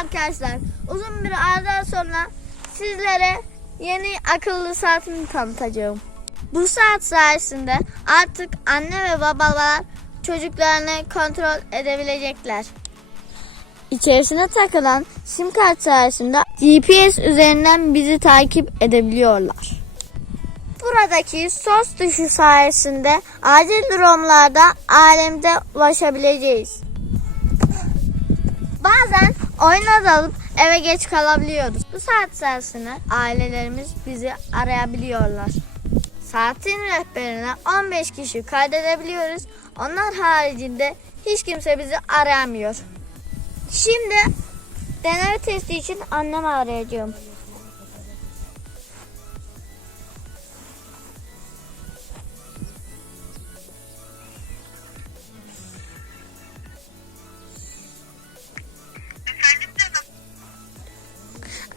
arkadaşlar. Uzun bir aradan sonra sizlere yeni akıllı saatimi tanıtacağım. Bu saat sayesinde artık anne ve babalar çocuklarını kontrol edebilecekler. İçerisine takılan sim kart sayesinde GPS üzerinden bizi takip edebiliyorlar. Buradaki sos tuşu sayesinde acil durumlarda alemde ulaşabileceğiz. Bazen oyuna dalıp eve geç kalabiliyoruz. Bu saat sayesinde ailelerimiz bizi arayabiliyorlar. Saatin rehberine 15 kişi kaydedebiliyoruz. Onlar haricinde hiç kimse bizi arayamıyor. Şimdi deneme testi için annemi arayacağım.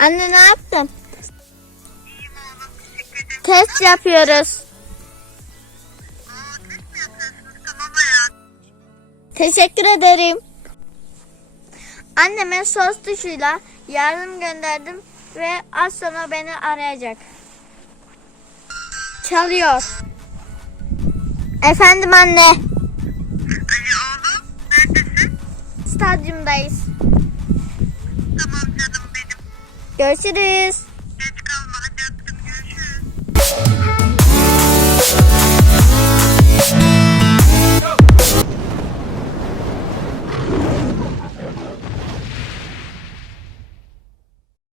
Anne ne yaptın? Test yapıyoruz. Teşekkür ederim. Anneme sos tuşuyla yardım gönderdim ve az sonra beni arayacak. Çalıyor. Efendim anne. Ali oğlum. Neredesin? Stadyumdayız. Görüşürüz.